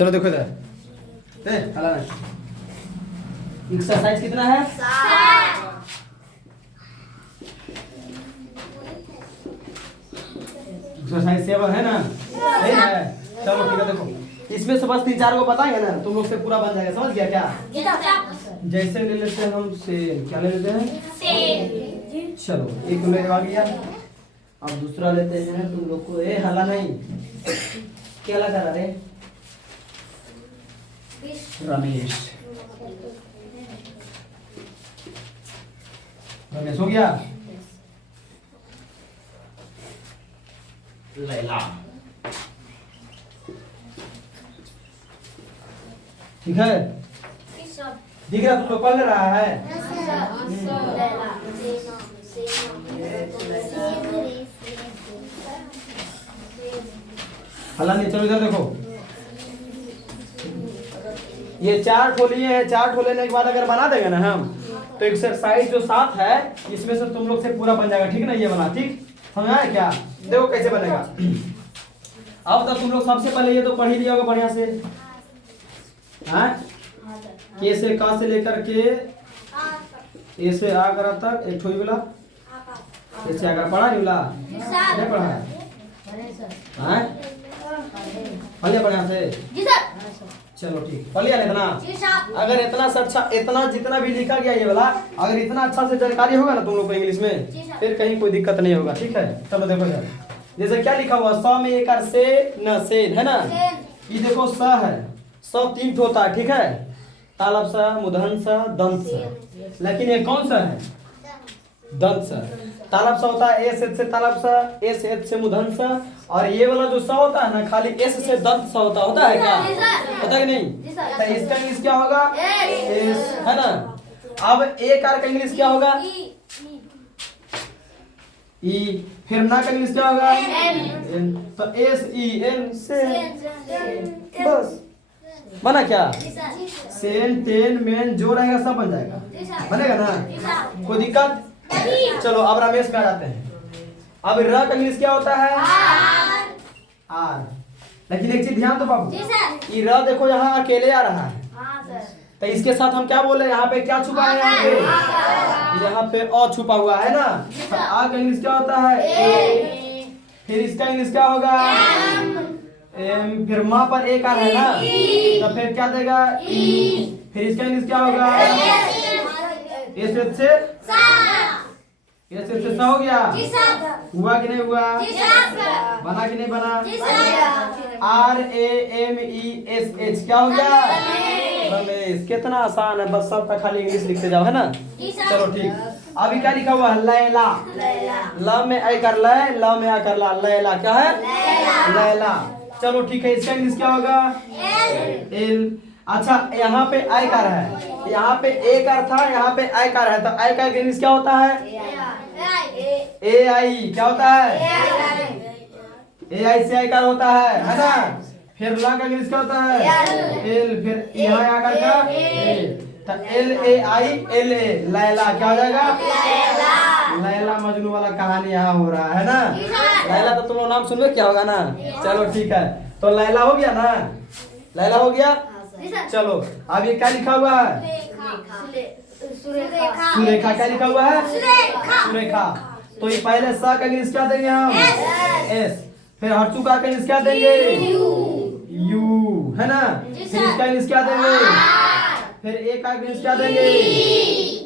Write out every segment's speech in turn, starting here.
चलो देखो इधर, हला नहीं। एक्सरसाइज कितना है? 7। एक्सरसाइज 7 है ना? सही है। चलो ठीक है, देखो इसमें से बस 3-4 को बताएंगे ना, तुम लोग से पूरा बन जाएगा। समझ गया क्या? जैसे ले लेते हैं हम से, क्या ले लेते हैं? चलो एक तुम लोग आ गया, अब दूसरा लेते हैं तुम लोग को। ए हला नहीं, क्या लगा रहे? रमेश। रमेश हो गया। लैला, ठीक है? दिख रहा, तुम लोग पढ़ रहा है? हला नहीं। चलो इधर देखो, ये 4 ठोलिए हैं। 4 ठो लेने के बाद अगर बना देंगे ना हम, तो एक्सरसाइज जो 7 है इसमें से तुम लोग से पूरा बन जाएगा। ठीक ना? ये बना, ठीक समझ आया क्या? देखो कैसे बनेगा। अब तक तुम लोग सबसे पहले ये तो पढ़ ही लिया होगा बढ़िया से। हाँ, के से का से लेकर के ए से आ कर तक एक ठोई वाला, ऐसे अगर पढ़ा नहीं वाला नहीं पढ़ा है? हाँ, पढ़ लिया बढ़िया से? चलो ठीक, पढ़ लिया इतना? अगर इतना से अच्छा, इतना जितना भी लिखा गया ये वाला, अगर इतना अच्छा से जानकारी होगा ना तुम लोग को इंग्लिश में, फिर कहीं कोई दिक्कत नहीं होगा। ठीक है? चलो देखो यार, जैसे क्या लिखा हुआ, स में एक से न सेन है ना? ये देखो स है, स 3 ठो होता है। ठीक है? तालब सा, मुधन सा, दंत सा। लेकिन ये कौन सा है? दंत सा। तालब सा होता है एस से तालब सा, एस से मुधन सा, और ये वाला जो सा होता है ना खाली एस से दंत सा होता है क्या? होता है कि नहीं? तो इसका इंग्लिश क्या होगा? एस है ना? अब एक आर का इंग्लिश क्या होगा? ई। फिर ना का इंग्लिश क्या होगा? एन। तो एस ई एन से, बस बना क्या? सेन टेन मेन जो रहेगा सब बन जाएगा। बनेगा ना? कोई दिक्कत? चलो अब रमेश में आ जाते हैं। अब र का इंग्लिश क्या होता है? आर। लेकिन एक चीज ध्यान दो बाबू, ये र देखो यहाँ अकेले आ रहा है, तो इसके साथ हम क्या बोले? यहाँ पे क्या छुपा है? यहाँ पे अ छुपा हुआ है ना? तो आ का इंग्लिश क्या होता है? ए। फिर इसका इंग्लिश क्या होगा? एम। फिर माँ पर एक आ है ना, तो फिर क्या देगा? ई। फिर इसका इंग्लिश क्या होगा? एस से सा हो गया। हुआ कि नहीं हुआ? बना कि नहीं बना? RAMESH क्या हो गया? रमेश। कितना आसान है, बस सबका खाली इंग्लिश लिखते जाओ, है ना? चलो ठीक। अभी क्या लिखा हुआ है? लैला। ल में आई कर लय, ल में आ कर ला, लैला क्या है? लैला। चलो ठीक है, इसका इंग्लिश क्या होगा? एल। अच्छा, यहाँ पे आई कार है, यहाँ पे ए कार था, यहाँ पे आई कार है, तो आई कार का इंग्लिश क्या होता है? ए आई। क्या होता है? ए आई से आई कार होता है ना? फिर ला का इंग्लिश क्या होता है? एल। फिर यहाँ आकर का ए, तो LAILA, लैला। क्या हो जाएगा? लैला मजनू वाला कहानी यहाँ हो रहा है ना? लैला तो तुम लोग नाम सुन लो क्या होगा ना? चलो ठीक है, तो लैला हो गया ना? लैला हो गया। चलो अब ये क्या लिखा हुआ है? सुरेखा। क्या लिखा हुआ है? सुरेखा। तो ये पहले सा का इंग्लिश क्या देंगे हम? एस। फिर हर्षु का इंग्लिश क्या देंगे? यू है ना? फिर इसका इंग्लिश क्या देंगे? फिर ए का इंग्लिश क्या देंगे?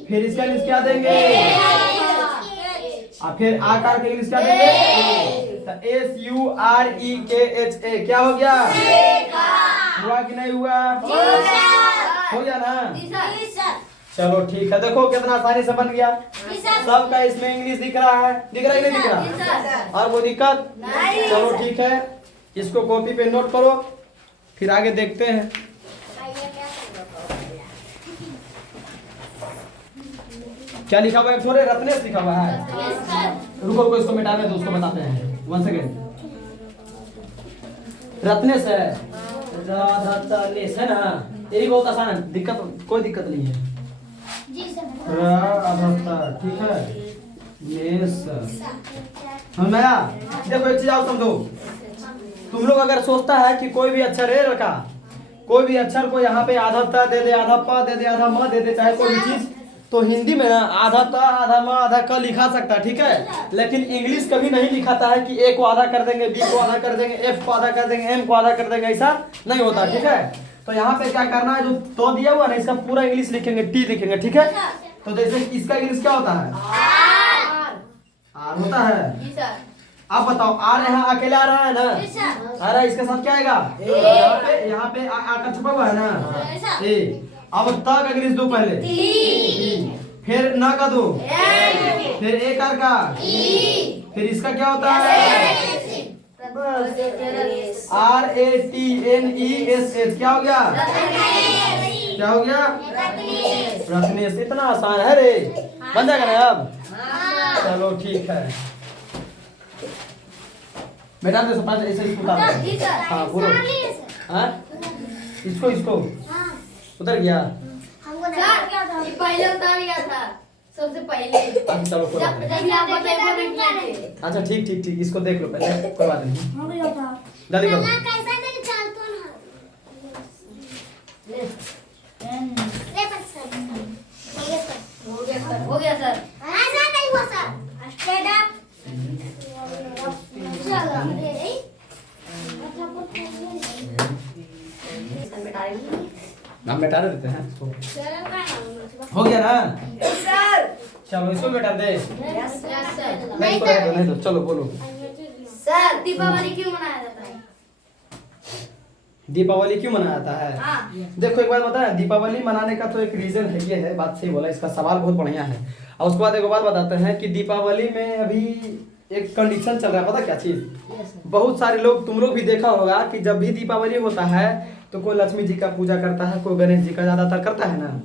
फिर इसका इंग्लिश क्या देंगे? और फिर आकार का इंग्लिश क्या देंगे? तो SUREKHA। क्या हो गया? हुआ कि नहीं हुआ? हो गया ना? चलो ठीक है, देखो कितना आसानी से बन गया। सबका इसमें इंग्लिश दिख रहा है? दिख रहा है कि नहीं दिख रहा? और वो दिक्कत? चलो ठीक है, इसको कॉपी पे नोट करो, फिर आगे देखते हैं। क्या लिखा हुआ है? थोड़े रत्नेश लिखा हुआ है। रुको रुको, इसको मिटाने दो, उसको बताते हैं। 1 सेकेंड। रत्नेश है, रत्नेश है ना? यही बहुत आसान है, दिक्कत कोई दिक्कत नहीं है। ठीक है। हम नया देखो, एक चीज आओ समझो। तुम लोग अगर सोचता है कि कोई भी अक्षर है लड़का, कोई भी अक्षर को यहाँ पे आधा त दे दे, आधा प दे दे, आधा म दे दे, चाहे कोई भी चीज, तो हिंदी में ना आधा त आधा म आधा क लिखा सकता है, ठीक है। लेकिन इंग्लिश कभी नहीं लिखाता है कि ए को आधा कर देंगे, बी को आधा कर देंगे, एफ को आधा कर देंगे, एम को आधा कर देंगे, ऐसा नहीं होता, ठीक है। तो यहाँ पे क्या करना है, जो तो दिया हुआ ना इसका पूरा इंग्लिश लिखेंगे, टी लिखेंगे, ठीक है। तो जैसे इसका इंग्लिश क्या होता है, आर होता है। आप बताओ आर यहाँ अकेला आ रहा है ना, आ रहा है, इसके साथ क्या आएगा, यहाँ पे आकर छुपा हुआ है ना, ए। अब त का इंग्लिश दो पहले, फिर न का दो, फिर एक आर का, फिर इसका क्या होता है, RATNESS, क्या हो गया, क्या हो गया, रत्नेश। इतना आसान है रे, बन जाएगा ना अब। चलो ठीक है बेटा, तो सब ऐसे इसको उतार दो। हाँ बोलो, हाँ इसको उतर गया, पहले उतार गया था सबसे पहले। अच्छा चलो कोई बात नहीं। अच्छा ठीक ठीक ठीक, इसको देख लो पहले, कोई बात नहीं, जल्दी करो। हो गया सर। नाम बैठा देते हैं, हो गया ना। चलो इसको बैठा दे, नहीं तो रहने दो, नहीं तो चलो बोलो। सर दीपावली क्यों मनाया जाता है, दीपावली क्यों मनाया जाता है। हाँ। देखो एक बात बताएं, दीपावली मनाने का तो एक रीजन है, ये है, बात सही बोला, इसका सवाल बहुत बढ़िया है। और उसके बाद एक बात बताते हैं कि दीपावली में अभी एक कंडीशन चल रहा है, पता क्या चीज, बहुत सारे लोग, तुम लोग भी देखा होगा कि जब भी दीपावली होता है तो कोई लक्ष्मी जी का पूजा करता है, कोई गणेश जी का ज्यादातर करता है ना।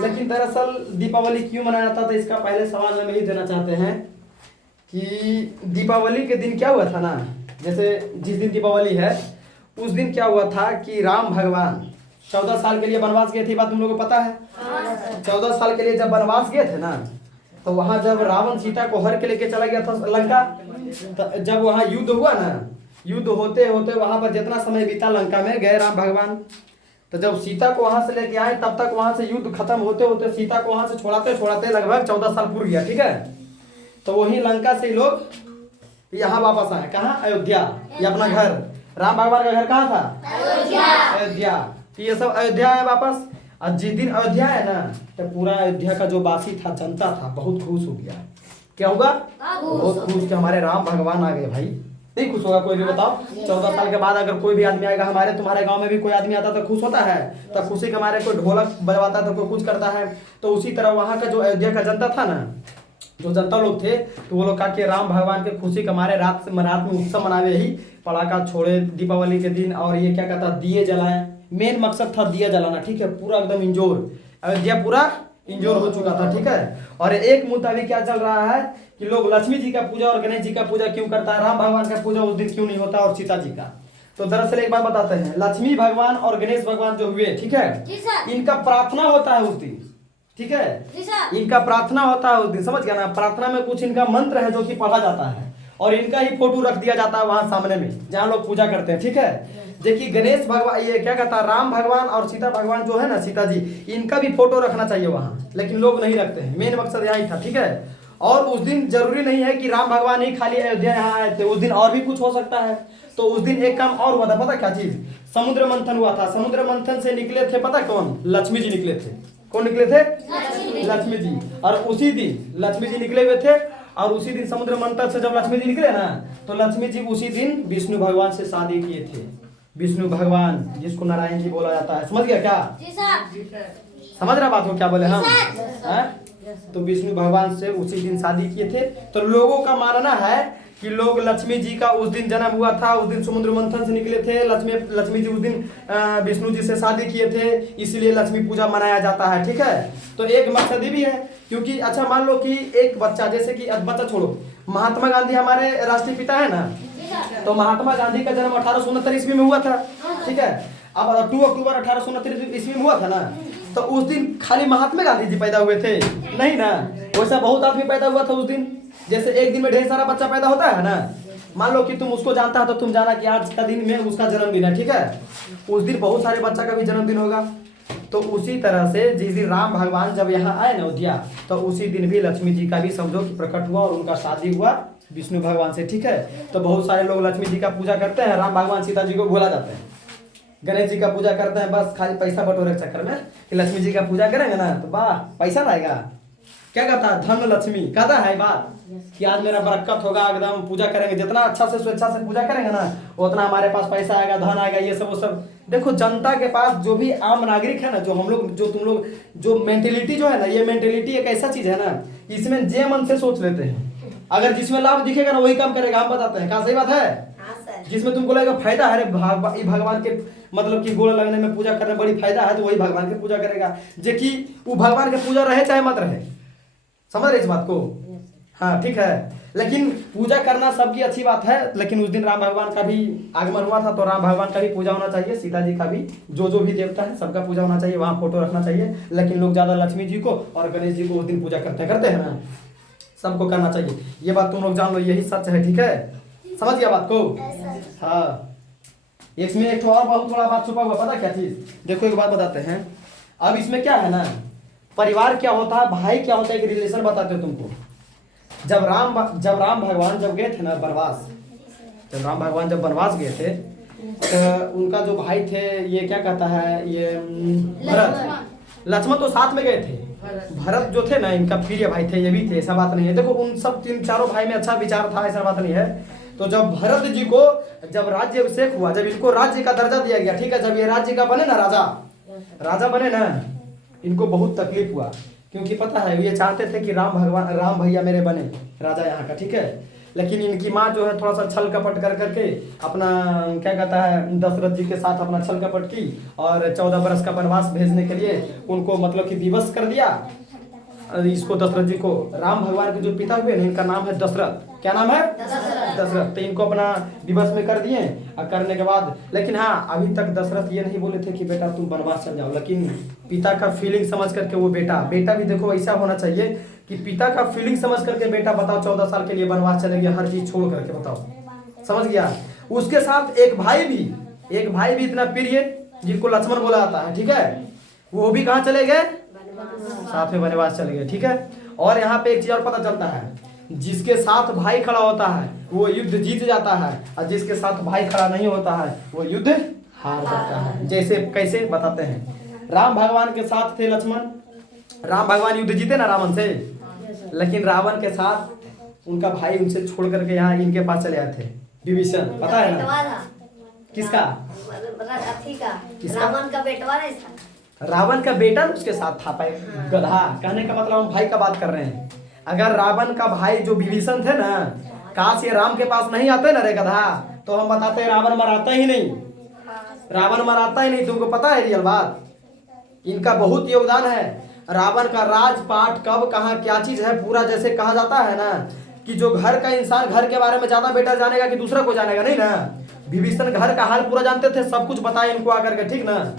लेकिन दरअसल दीपावली क्यों मनाया जाता था, इसका पहले सवाल हम यही देना चाहते हैं कि दीपावली के दिन क्या हुआ था ना, जैसे जिस दिन दीपावली है उस दिन क्या हुआ था कि राम भगवान 14 साल के लिए वनवास गए थे, बात तुम लोगों को पता है। 14 साल के लिए जब वनवास गए थे ना, तो वहां जब रावण सीता को हर के लेके चला गया था लंका, तो जब वहां युद्ध हुआ ना, युद्ध होते होते वहां पर जितना समय बीता लंका में गए राम भगवान, तो जब सीता को वहां से लेके आए तब तक वहां से युद्ध खत्म होते होते सीता को वहां से छोड़ाते छोड़ाते लगभग 14 साल पूर्व गया, ठीक है। तो वही लंका से लोग यहाँ वापस आए, कहाँ, अयोध्या, ये अपना घर, राम भगवान का घर कहाँ था, अयोध्या। तो ये सब अयोध्या है वापस। और जिस दिन अयोध्या है ना, तो पूरा अयोध्या का जो वासी था, जनता था, बहुत खुश हो गया। क्या होगा, बहुत खुश कि हमारे राम भगवान आ गए। भाई नहीं खुश होगा कोई भी, बताओ। 14 साल के बाद अगर कोई भी आदमी आएगा, हमारे तुम्हारे गांव में भी कोई आदमी आता तो खुश होता है, तो खुशी के मारे कोई ढोलक बजवाता है, तो कोई कुछ करता है। तो उसी तरह वहां का जो अयोध्या का जनता था ना, जो जनता लोग थे, तो वो लोग कहा कि राम भगवान के खुशी के मारे रात में उत्सव मनावे, ही पटाखा छोड़े दीपावली के दिन, और ये क्या कहता, दिए जलाएं। मेन मकसद था दिया जलाना, ठीक है। पूरा एकदम इंजोर, अयोध्या पूरा इंजोर हो चुका था, ठीक है। और एक मुद्दा भी क्या चल रहा है कि लोग लक्ष्मी जी का पूजा और गणेश जी का पूजा क्यों करता है, राम भगवान का पूजा उस दिन क्यों नहीं होता, और सीता जी का। तो दरअसल एक बात बताते हैं, लक्ष्मी भगवान और गणेश भगवान जो हुए, ठीक है, इनका प्रार्थना होता है उस दिन, ठीक है। इनका प्रार्थना होता है उस दिन, समझ गया ना। प्रार्थना में कुछ इनका मंत्र है जो कि पढ़ा जाता है, और इनका ही फोटो रख दिया जाता है वहां सामने में जहाँ लोग पूजा करते हैं, ठीक है। देखिए गणेश भगवान, ये क्या कहता है, राम भगवान और सीता भगवान जो है ना, सीता जी, इनका भी फोटो रखना चाहिए वहाँ, लेकिन लोग नहीं रखते हैं। मेन मकसद यहाँ ही था, ठीक है। और उस दिन जरूरी नहीं है कि राम भगवान ही खाली अयोध्या यहाँ आए थे, उस दिन और भी कुछ हो सकता है। तो उस दिन एक काम और हुआ था, पता क्या चीज, समुद्र मंथन हुआ था। समुद्र मंथन से निकले थे, पता कौन, लक्ष्मी जी निकले थे। कौन निकले थे, लक्ष्मी जी। और उसी दिन लक्ष्मी जी निकले हुए थे, और उसी दिन समुद्र मंथन से जब लक्ष्मी जी निकले ना, तो लक्ष्मी जी उसी दिन विष्णु भगवान से शादी किए थे। विष्णु भगवान जिसको नारायण जी बोला जाता है, समझ गया क्या, समझ रहा बात हो क्या बोले हम, तो विष्णु भगवान से उसी दिन शादी किए थे। तो लोगों का मानना है कि लोग लक्ष्मी जी का उस दिन जन्म हुआ था, उस दिन समुद्र मंथन से निकले थे, लक्ष्मी जी उस दिन विष्णु जी से शादी किए थे, इसलिए लक्ष्मी पूजा मनाया जाता है, ठीक है। तो एक मकसद भी है, क्योंकि अच्छा मान लो कि एक बच्चा, जैसे कि बच्चा छोड़ो, महात्मा गांधी हमारे राष्ट्रीय पिता है ना, तो महात्मा गांधी का जन्म 1869 ईस्वी में हुआ था, ठीक है। अब 2 अक्टूबर 1869 ईस्वी में हुआ था ना, तो उस दिन खाली महात्मा गांधी जी पैदा हुए थे, नहीं ना, वैसा बहुत आदमी पैदा हुआ था उस दिन। जैसे एक दिन में ढेर सारा बच्चा पैदा होता है ना, मान लो कि तुम उसको जानता है तो तुम जाना कि आज का दिन में उसका जन्मदिन है, ठीक है। उस दिन बहुत सारे बच्चा का भी जन्मदिन होगा। तो उसी तरह से जिस दिन राम भगवान जब यहाँ आए ना अयोध्या, तो उसी दिन भी लक्ष्मी जी का भी समझो कि प्रकट हुआ और उनका शादी हुआ विष्णु भगवान से, ठीक है। तो बहुत सारे लोग लक्ष्मी जी का पूजा करते हैं, राम भगवान सीता जी को भुला जाते हैं। गणेश जी का पूजा करते हैं बस खाली पैसा बटोरे के चक्कर में कि लक्ष्मी जी का पूजा करेंगे ना तो वाह पैसा लाएगा। क्या कहता है, धन लक्ष्मी कहता है बात कि आज मेरा बरकत होगा, एकदम पूजा करेंगे, जितना अच्छा से स्वेच्छा से पूजा करेंगे ना उतना हमारे पास पैसा आएगा, धन आएगा, ये सब वो सब। देखो जनता के पास जो भी आम नागरिक है ना, जो हम लोग जो तुम लोग जो मेंटेलिटी जो है ना, ये मेंटेलिटी एक ऐसा चीज है ना, इसमें जे मन से सोच लेते हैं। अगर जिसमें लाभ दिखेगा ना वही काम करेगा, हम बताते हैं। कहा सही बात है? जिसमें तुमको लगेगा फायदा है, भगवान के मतलब कि गोड़ लगने में पूजा करने में बड़ी फायदा है, तो वही भगवान की पूजा करेगा। जे कि वो भगवान की पूजा रहे चाहे मत रहे, समझ रहे इस बात को? हाँ ठीक है। लेकिन पूजा करना सबकी अच्छी बात है, लेकिन उस दिन राम भगवान का भी आगमन हुआ था तो राम भगवान का भी पूजा होना चाहिए, सीता जी का भी, जो भी देवता है सबका पूजा होना चाहिए, वहाँ फोटो रखना चाहिए। लेकिन लोग ज्यादा लक्ष्मी जी को और गणेश जी को उस दिन पूजा करते हैं ना, सबको करना चाहिए। ये बात तुम लोग जान लो, यही सच है, ठीक है। समझ गया बात को? हाँ। इसमें एक और बहुत बड़ा बात छुपा हुआ, पता क्या चीज? देखो एक बात बताते हैं। अब इसमें क्या है ना, परिवार क्या होता है, भाई क्या होता है, एक रिलेशन बताते हो तुमको। जब राम भगवान जब गए थे ना वनवास, जब राम भगवान जब वनवास गए थे तो उनका जो भाई थे, ये क्या कहता है, ये भरत, लक्ष्मण तो साथ में गए थे। भरत जो थे ना, इनका प्रिय भाई थे, ये भी थे, ऐसा बात नहीं है। देखो उन सब चारों भाई में अच्छा विचार था, ऐसा बात नहीं है। तो जब भरत जी को जब राज्य अभिषेक हुआ, जब इनको राज्य का दर्जा दिया गया, ठीक है, जब ये राज्य का बने ना राजा बने ना, इनको बहुत तकलीफ हुआ। क्योंकि पता है ये चाहते थे कि राम भैया मेरे बने राजा यहाँ का, ठीक है। लेकिन इनकी माँ जो है थोड़ा सा छल कपट कर करके अपना क्या कहता है दशरथ जी के साथ अपना छल कपट की और 14 बरस का वनवास भेजने के लिए उनको मतलब कि विवश कर दिया इसको, दशरथ जी को। राम भगवान के जो पिता हुए ना, इनका नाम है दशरथ। क्या नाम है? दशरथ। तो इनको अपना विवश में कर दिए और करने के बाद, लेकिन हाँ अभी तक दशरथ ये नहीं बोले थे कि बेटा तुम वनवास चल जाओ, लेकिन पिता का फीलिंग समझ करके वो बेटा भी देखो ऐसा होना चाहिए कि पिता का फीलिंग समझ करके बेटा बताओ 14 साल के लिए वनवास चले गया, हर चीज छोड़ करके, बताओ, समझ गया। उसके साथ एक भाई भी इतना प्रिय जिनको लक्ष्मण बोला जाता है, ठीक है, वो भी कहाँ चले गए, साथ में वनवास चले गए, ठीक है। और यहाँ पे एक चीज और पता चलता है, जिसके साथ भाई खड़ा होता है वो युद्ध जीत जाता है, और जिसके साथ भाई खड़ा नहीं होता है वो युद्ध हार जाता है। जैसे कैसे बताते हैं, राम भगवान के साथ थे लक्ष्मण, राम भगवान युद्ध जीते ना रावण से, लेकिन रावण के साथ उनका भाई उनसे छोड़ करके यहाँ इनके पास चले आए थे, विभीषण, पता है ना किसका? रावण का बेटवा ना इसका, रावण का बेटा उसके साथ था। गधा कहने का मतलब हम भाई का बात कर रहे हैं। अगर रावण का भाई जो विभीषण थे ना, काश ये राम के पास नहीं आते ना रे गधा, तो हम बताते रावण मराता ही नहीं, रावण मराता ही नहीं। तुमको पता है रियल बात, इनका बहुत योगदान है। रावण का राजपाट कब कहाँ क्या चीज है पूरा, जैसे कहा जाता है ना कि जो घर का इंसान घर के बारे में ज्यादा बेटर जानेगा कि दूसरा को जानेगा, नहीं ना। विभीषण घर का हाल पूरा जानते थे, सब कुछ बताए इनको आकर के, ठीक ना।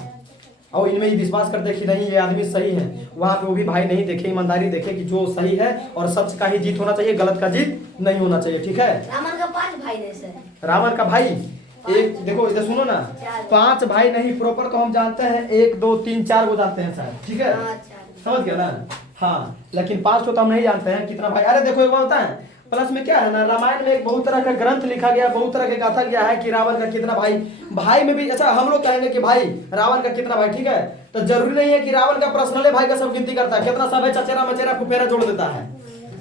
और इनमें ही विश्वास करते कि नहीं ये आदमी सही है। वहां पे वो भी भाई नहीं देखे, ईमानदारी देखे कि जो सही है और सच का ही जीत होना चाहिए, गलत का जीत नहीं होना चाहिए, ठीक है। रावण का 5 भाई जैसे, रावण का भाई एक, देखो इधर सुनो ना, 5 भाई नहीं, प्रॉपर तो हम जानते हैं 1 2 3 4 को जानते हैं शायद, ठीक है, समझ गया ना। हाँ लेकिन 5 तो हम नहीं जानते हैं कितना भाई। अरे देखो एक बात होता है, प्लस में क्या है ना, रामायण में एक बहुत तरह का ग्रंथ लिखा गया, बहुत तरह के कथा गया है कि रावण का कितना भाई में भी, अच्छा हम लोग कहेंगे कि भाई रावण का कितना भाई, ठीक है। तो जरूरी नहीं है कि रावण का पर्सनल भाई का सब गिनती करता है, कितना सब है, चचेरा मचेरा फुफेरा जोड़ देता है,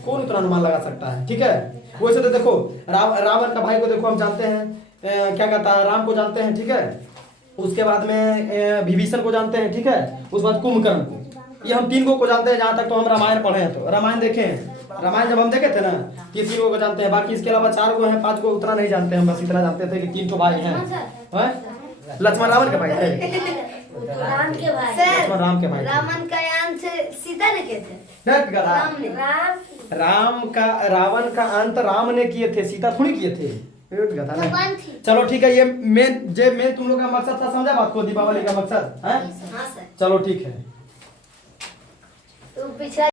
कौन उतना अनुमान लगा सकता है, ठीक है। वैसे तो देखो रावण का भाई को देखो हम जानते हैं, क्या कहता है, राम को जानते हैं, ठीक है। उसके बाद में विभीषण को जानते हैं, ठीक है। उसके बाद कुंभकर्ण को, ये हम 3 को जानते हैं जहां तक तो हम रामायण पढ़े हैं, तो रामायण देखें, रामायण जब हम देखे थे ना कि 3 को जानते हैं, बाकी इसके अलावा 4 को हैं, 5 को उतना नहीं जानते हैं, बस इतना जानते थे कि 3 भाई हैं। लक्ष्मण रावण के भाई थे, राम के भाई, लक्ष्मण राम के भाई। रावण का अंत सीता ने किए थे, रावण का अंत राम ने किए थे, सीता थोड़ी किए थे। चलो ठीक है, ये मेन तुम लोग का मकसद था, समझा बात को, दीपावली का मकसद है। चलो ठीक है। तो पीछे